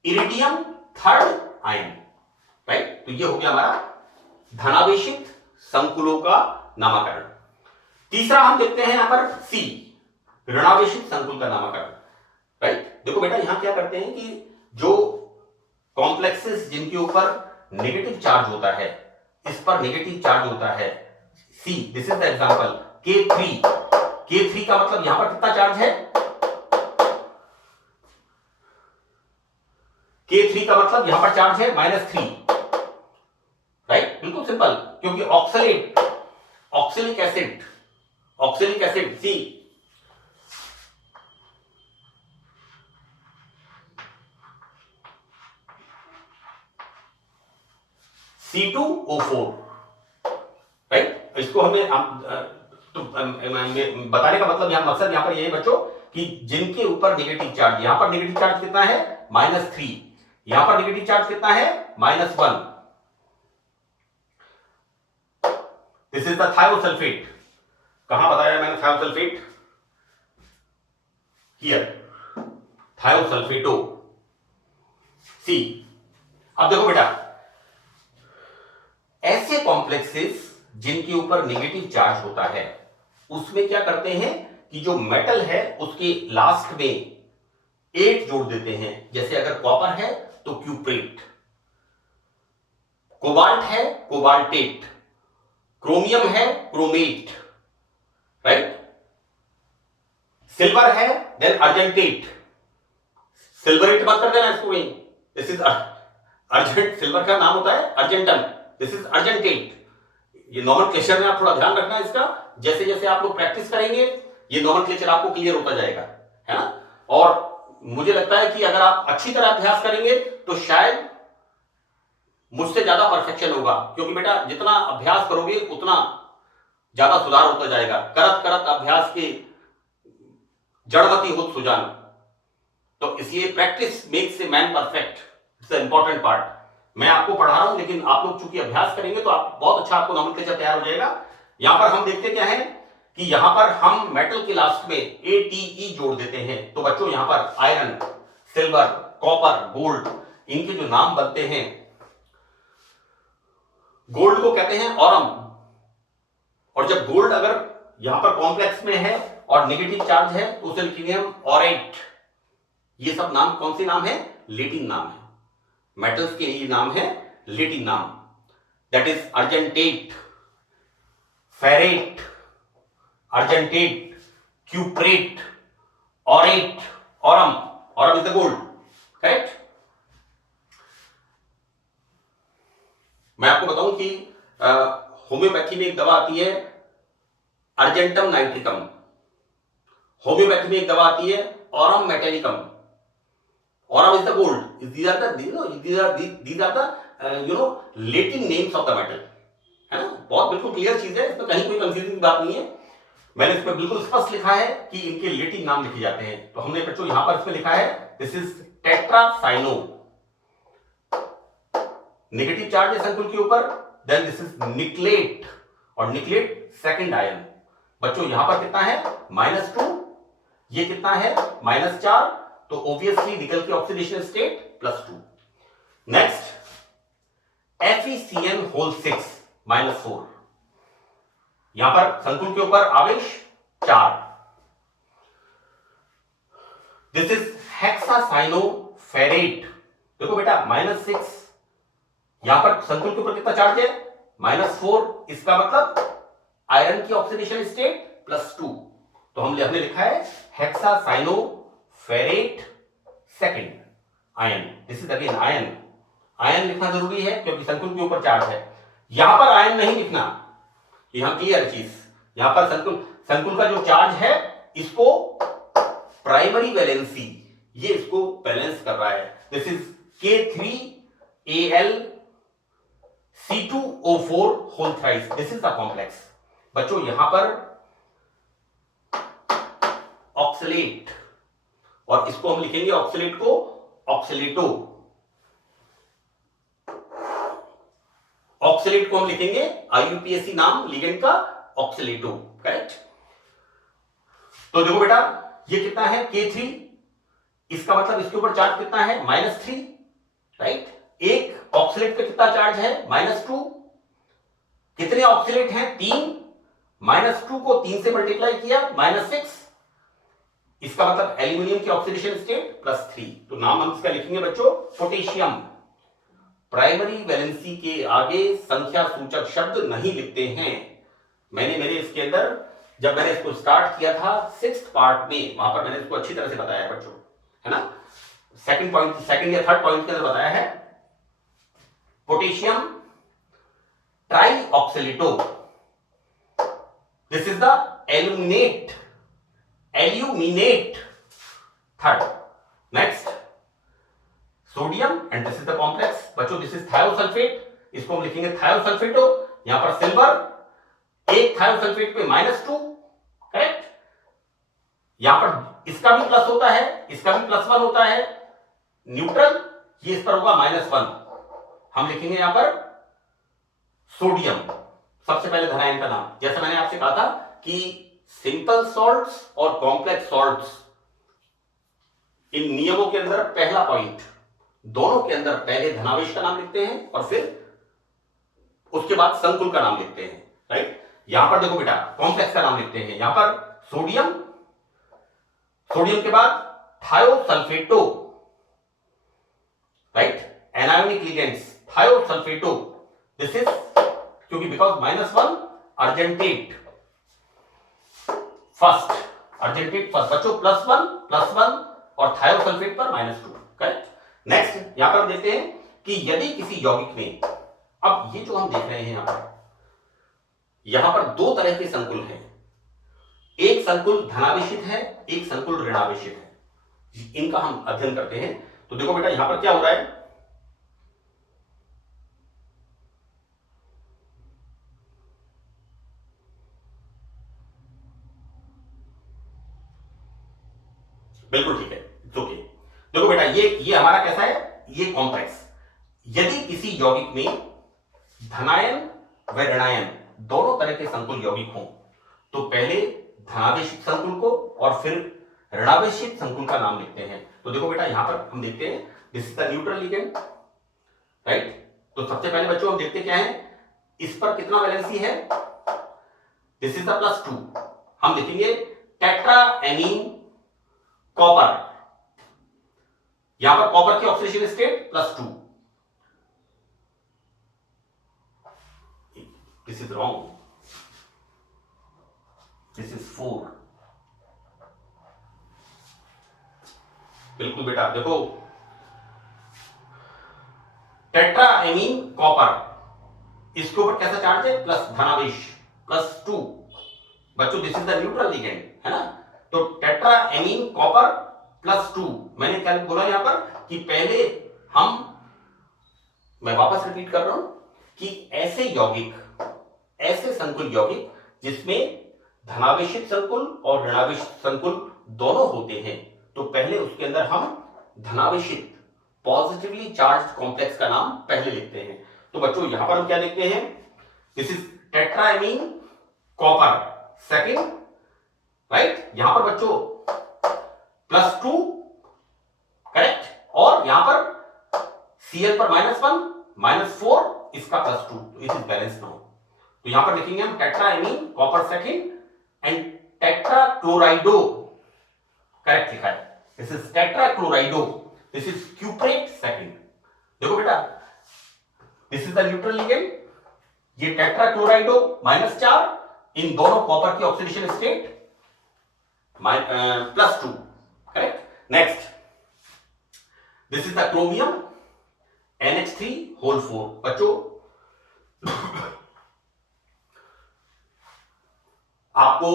iridium third ion, right. तो ये हो गया हमारा धनावेशित संकुलों का नामकरण। तीसरा हम देखते हैं यहां पर C, ऋणावेशित संकुल का नामकरण, राइट। देखो बेटा, यहां क्या करते हैं कि जो कॉम्प्लेक्सेस जिनके ऊपर नेगेटिव चार्ज होता है, इस पर नेगेटिव चार्ज होता है, C, this is the example K3 का मतलब यहां पर कितना चार्ज है? K3 का मतलब यहां पर चार्ज है -3, राइट। बिल्कुल सिंपल, क्योंकि oxalic acid oxalic acid C, C2O4, right. इसको हमने तो बताने का मतलब यहां मकसद यहां पर ये है बच्चों कि जिनके ऊपर नेगेटिव चार्ज, यहां पर नेगेटिव चार्ज कितना है -3, यहां पर नेगेटिव चार्ज कितना है -1। This is the thiosulphate. कहां बताया मैंने थायोसल्फेट? हियर, थायोसल्फेटो सी। अब देखो बेटा, ऐसे कॉम्प्लेक्सेस जिनके ऊपर नेगेटिव चार्ज होता है उसमें क्या करते हैं कि जो मेटल है उसके लास्ट में 8 जोड़ देते हैं। जैसे अगर कॉपर है तो क्यूप्रेट, कोबाल्ट है कोबाल्टेट, क्रोमियम है क्रोमेट, राइट। सिल्वर है देन अर्जेंटेट, सिल्वरेट मत कर देना इसको, दिस इज अर्जेंट, सिल्वर का नाम होता है अर्जेंटम, दिस इज अर्जेंटेट। ये नॉमेनक्लेचर में आप थोड़ा ध्यान रखना इसका, जैसे जैसे आप लोग प्रैक्टिस करेंगे ये नॉमेनक्लेचर आपको क्लियर होता जाएगा, है ना। और मुझे लगता है कि अगर आप अच्छी तरह अभ्यास करेंगे तो शायद मुझसे ज्यादा परफेक्शन होगा, क्योंकि बेटा जितना अभ्यास करोगे उतना ज्यादा सुधार होता जाएगा। करत करत अभ्यास के जड़मती होत सुजान, तो इसलिए practice makes a man perfect, it's the important part. मैं आपको पढ़ा रहा हूं लेकिन आप लोग चूंकि अभ्यास करेंगे तो आप बहुत अच्छा आपको नॉमेनक्लेचर तैयार हो जाएगा। यहां पर हम देखते क्या है कि यहां पर हम मेटल के लास्ट में ATE जोड़ देते हैं। तो बच्चों यहां पर आयरन, सिल्वर, कॉपर, गोल्ड, इनके जो नाम बनते हैं, गोल्ड को कहते हैं ऑरम। और जब गोल्ड अगर यहां पर कॉम्प्लेक्स में है और नेगेटिव चार्ज है तो उसे लिखेंगे हम ऑरेट। ये सब नाम कौन से नाम है? लेटिन नाम है। मेटल्स के ये नाम है लेटिन नाम, that is argentate, ferrate, argentate, cuprate, aurate, aurum. Aurum is the gold, correct. मैं आपको बताऊं कि होम्योपैथी में एक दवा आती है अर्जेंटम नाइट्रिकम, होम्योपैथी में एक दवा आती है Aurum metallicum. Aurum is the gold. These are the Latin names of the metal, है ना। बहुत बिल्कुल क्लियर चीज है, इसमें कहीं कोई कंफ्यूजिंग बात नहीं है। मैंने इसमें बिल्कुल स्पष्ट लिखा है कि इनके लेटिन नाम लिखे जाते हैं। तो हमने बच्चों यहां पर इसमें लिखा है this is tetracyano, negative charge है संकुल के ऊपर, देन दिस इज निकलेट, और निकलेट सेकंड आयन। बच्चों यहां पर कितना है -2, ये कितना है -4, तो ऑब्वियसली निकल के ऑक्सीडेशन स्टेट +2। नेक्स्ट FeCN6 -4, यहां पर संकुल के ऊपर आवेश 4, दिस इज हेक्सासाइनोफेरेट। देखो बेटा -6, यहां पर संकुल के ऊपर कितना चार्ज है -4, इसका मतलब आयरन की ऑक्सीडेशन स्टेट +2। तो हमने लिखा है hexacyanoferrate second ion, this is again ion. Ion लिखना जरूरी है क्योंकि संकुल के ऊपर चार्ज है। यहां पर आयन नहीं लिखना, यहां क्लियर चीज, यहां पर संकुल का जो चार्ज है इसको प्राइमरी वैलेंसी, ये इसको बैलेंस कर रहा है। This is K3Al C2O4 whole thrice, this is the complex. बच्चों यहां पर ऑक्सलेट, और इसको हम लिखेंगे ऑक्सलेट को ऑक्सलेटो, ऑक्सलेट को हम लिखेंगे IUPAC नाम लिगेंड का ऑक्सलेटो, करेक्ट। तो देखो बेटा ये कितना है K3, इसका मतलब इसके ऊपर चार्ज कितना है -3, राइट। एक ऑक्सलेट का कितना चार्ज है -2, कितने ऑक्सलेट हैं 3, -2 को 3 से मल्टीप्लाई किया -6, इसका मतलब एल्यूमिनियम की ऑक्सीडेशन स्टेट +3। तो नाम हम इसका लिखेंगे बच्चों पोटेशियम। प्राइमरी वैलेंसी के आगे संख्या सूचक शब्द नहीं लिखते हैं। मेरे इसके अंदर जब मैंने इसको स्टार्ट किया था 6th पार्ट में, वहां पर मैंने इसको अच्छी तरह से बताया है बच्चों, है ना। सेकंड या थर्ड पॉइंट के अंदर बताया है potassium tri oxalato, this is the aluminate, aluminate. Third, next sodium and this is the complex. बच्चों दिस इज थायोसल्फेट, इसको हम लिखेंगे थायोसल्फेटो। यहां पर सिल्वर, एक थायोसल्फेट पे -2, करेक्ट। यहां पर इसका भी प्लस होता है, इसका भी +1 होता है, न्यूट्रल, ये इस पर होगा -1। हम लिखेंगे यहां पर सोडियम, सबसे पहले धनायन का नाम। जैसे मैंने आपसे कहा था कि सिंपल सॉल्ट्स और कॉम्प्लेक्स सॉल्ट्स, इन नियमों के अंदर पहला पॉइंट, दोनों के अंदर पहले धनावेश का नाम लिखते हैं और फिर उसके बाद संकुल का नाम लिखते हैं, राइट। यहां पर देखो बेटा कॉम्प्लेक्स का नाम लिखते हैं, यहां पर सोडियम, सोडियम के बाद thiosulphato, right, anionic ligands thiosulphato. This is, क्योंकि because -1 argentate first, argentate first. बच्चों +1 और थायोसल्फेट पर -2, करेक्ट। नेक्स्ट यहां पर देखते हैं कि यदि किसी यौगिक में, अब ये जो हम देख रहे हैं यहां पर दो तरह के संकुल हैं, एक संकुल धनावेशित है, एक संकुल ऋणावेशित है। इनका हम अध्ययन करते हैं। तो देखो बेटा यहां पर क्या हो रहा है, बिल्कुल ठीक है, ओके। देखो बेटा ये हमारा कैसा है, ये कॉम्प्लेक्स। यदि किसी यौगिक में धनायन व ऋणायन दोनों तरह के संकुल यौगिक हों, तो पहले धनावेशित संकुल को और फिर ऋणावेशित संकुल का नाम लिखते हैं। तो देखो बेटा यहां पर हम देखते हैं, this is the neutral ligand, right. तो सबसे पहले बच्चों हम देखते क्या है, इस पर कितना वैलेंसी है, दिस इज द +2। हम लिखेंगे टेट्राएमीन कॉपर, यहां पर कॉपर की oxidation state +2। This is wrong, this is 4। बिल्कुल बेटा देखो टेट्राएमीन कॉपर, इसके ऊपर कैसा चार्ज है, प्लस धनावेश +2। बच्चों this is the neutral ligand, है ना। तो टेट्राएमीन कॉपर +2, मैंने क्या बोला यहां पर कि पहले हम, मैं वापस रिपीट कर रहा हूं कि ऐसे यौगिक, ऐसे संकुल यौगिक जिसमें धनावेशित संकुल और ऋणावेशित संकुल दोनों होते हैं, तो पहले उसके अंदर हम धनावेशित पॉजिटिवली चार्ज्ड कॉम्प्लेक्स का नाम पहले लिखते हैं। तो बच्चों यहां पर हम क्या देखते हैं, this is tetraammine copper second, right. यहां पर बच्चों +2, करेक्ट, और यहां पर Cl पर -1 -4, इसका +2, तो इट इज बैलेंस नाउ। तो यहां पर लिखेंगे हम tetraamine copper second and tetrachlorido, correct लिखा है, this is tetrachlorido, this is cuprate second. देखो बेटा this is the neutral ligand, ये टेट्राक्लोराइडो -4, इन दोनों कॉपर की oxidation state +2, correct. Next this is the chromium NH3 बच्चों आपको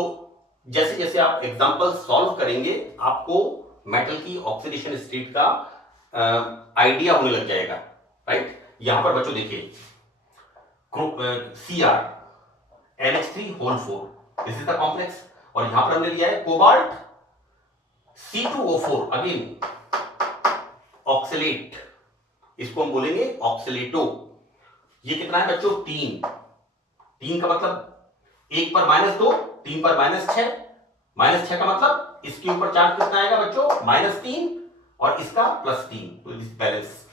जैसे जैसे आप एग्जांपल सॉल्व करेंगे, आपको मेटल की ऑक्सीडेशन स्टेट का आइडिया होने लग जाएगा, राइट। यहां पर बच्चों देखिए Cr NH3 this is the complex, और यहां पर हमने लिया है कोबाल्ट C2O4, अगेन ऑक्सीलेट, इसको हम बोलेंगे ऑक्सीलेटो। ये कितना है बच्चों, 3 का मतलब 1 पर -2, 3 पर -6, -6 का मतलब इसके ऊपर चार्ज कितना आएगा बच्चों, -3, और इसका +3, तो इस बैलेंस।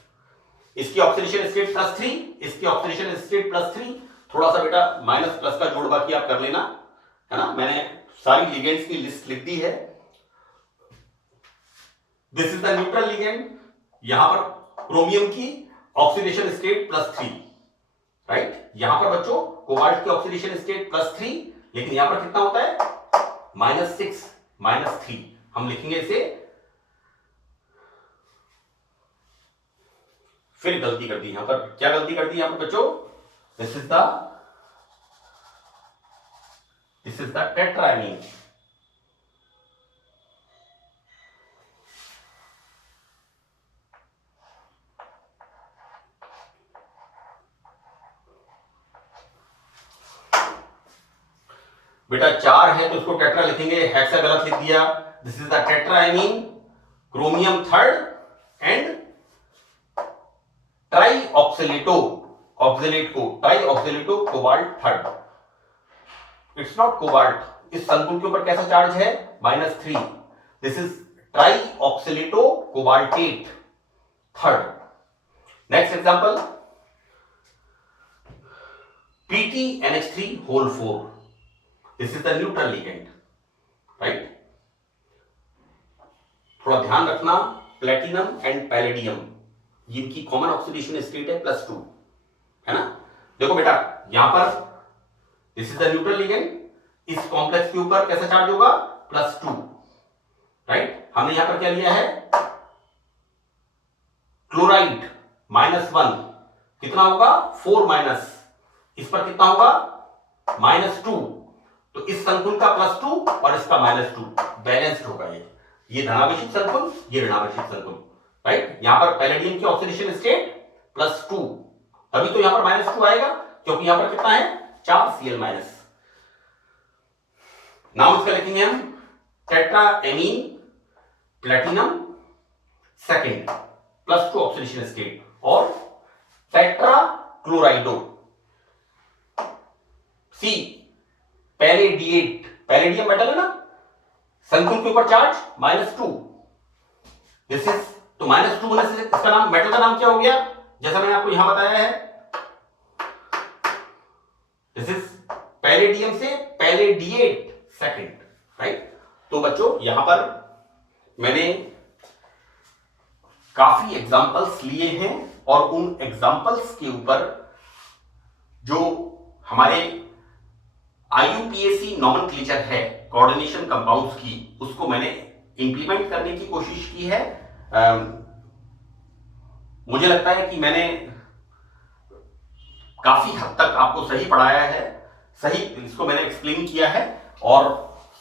इसकी ऑक्सीडेशन स्टेट +3, इसकी ऑक्सीडेशन स्टेट +3, थोड़ा सा बेटा माइनस प्लस का जोड़ बाकी आप कर लेना, है ना। मैंने सारी लिगेंड्स की लिस्ट लिख दी है। This is the neutral ligand, यहां पर क्रोमियम की ऑक्सीडेशन स्टेट +3, राइट। यहां पर बच्चों कोबाल्ट की ऑक्सीडेशन स्टेट +3, लेकिन यहां पर कितना होता है, -6 -3, हम लिखेंगे इसे, फिर गलती कर दी यहां पर, क्या गलती कर दी यहां पर बच्चों, this is the this is the tetrammine. बेटा 4 है तो इसको टेट्रा लिखेंगे, हेक्सा गलत लिख दिया। This is the tetramine, chromium third and tri oxalato, oxalate को tri oxalato cobalt third. It's not cobalt, इस संकुल के ऊपर कैसा चार्ज है? -3। This is tri oxalato cobaltate third. Next example, PtNH3 whole 4। This is the neutral ligand, right. थोड़ा ध्यान रखना, प्लेटिनम एंड पैलेडियम जिनकी कॉमन ऑक्सीडेशन स्टेट है +2, है ना। देखो बेटा यहां पर this is the neutral ligand, इस कॉम्प्लेक्स के ऊपर कैसा चार्ज होगा? +2, राइट। हमने यहां पर क्या लिया है? क्लोराइड -1, कितना होगा? 4-, इस पर कितना होगा? -2। तो इस संकुल का +2 और इसका -2 बैलेंस्ड होगा। ये धनावेशित संकुल, ये ऋणावेशित संकुल, राइट। यहां पर पैलेडियम की ऑक्सीडेशन स्टेट +2, तभी तो यहां पर -2 आएगा, क्योंकि यहां पर कितना है? 4Cl-। नाम इसका लिखेंगे हम tetraammine platinum second +2 oxidation state, और टेट्रा क्लोराइडो सी पैलेडिएट, पैलेडियम मेटल है ना, संकुल के ऊपर चार्ज -2। दिस इज तो -2 होने से इसका नाम, मेटल का नाम क्या हो गया? जैसा मैंने आपको यहां बताया है, दिस इज पैलेडियम से पैलेडिएट सेकेंड, राइट। तो बच्चों यहां पर मैंने काफी एग्जांपल्स लिए हैं, और उन एग्जांपल्स के ऊपर जो हमारे IUPAC नॉमेनक्लेचर है कोऑर्डिनेशन कंपाउंड्स की, उसको मैंने इंप्लीमेंट करने की कोशिश की है। मुझे लगता है कि मैंने काफी हद तक आपको सही पढ़ाया है, सही इसको मैंने एक्सप्लेन किया है, और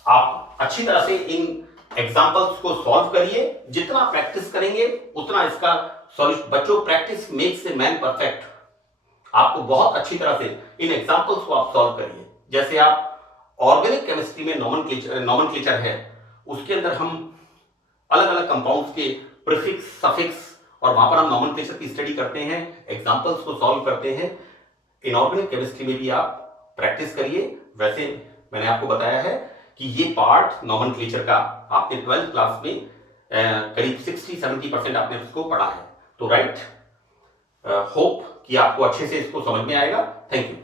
आप अच्छी तरह से इन एग्जांपल्स को सॉल्व करिए। जितना प्रैक्टिस करेंगे उतना इसका सॉल्यूशन। बच्चों practice makes a man perfect. आपको बहुत अच्छी तरह से इन एग्जांपल्स को आप सॉल्व करिए। जैसे आप ऑर्गेनिक केमिस्ट्री में नॉमेनक्लेचर है, उसके अंदर हम अलग अलग कंपाउंड्स के प्रीफिक्स, सफिक्स, और वहां पर हम नॉमेनक्लेचर की स्टडी करते हैं, एग्जांपल्स को सॉल्व करते हैं। इनऑर्गेनिक केमिस्ट्री में भी आप प्रैक्टिस करिए। वैसे मैंने आपको बताया है कि ये पार्ट नॉमेनक्लेचर का आपने 12th क्लास में करीब 60-70% आपने इसको पढ़ा है। तो राइट, होप कि आपको अच्छे से इसको समझ में आएगा। Thank you.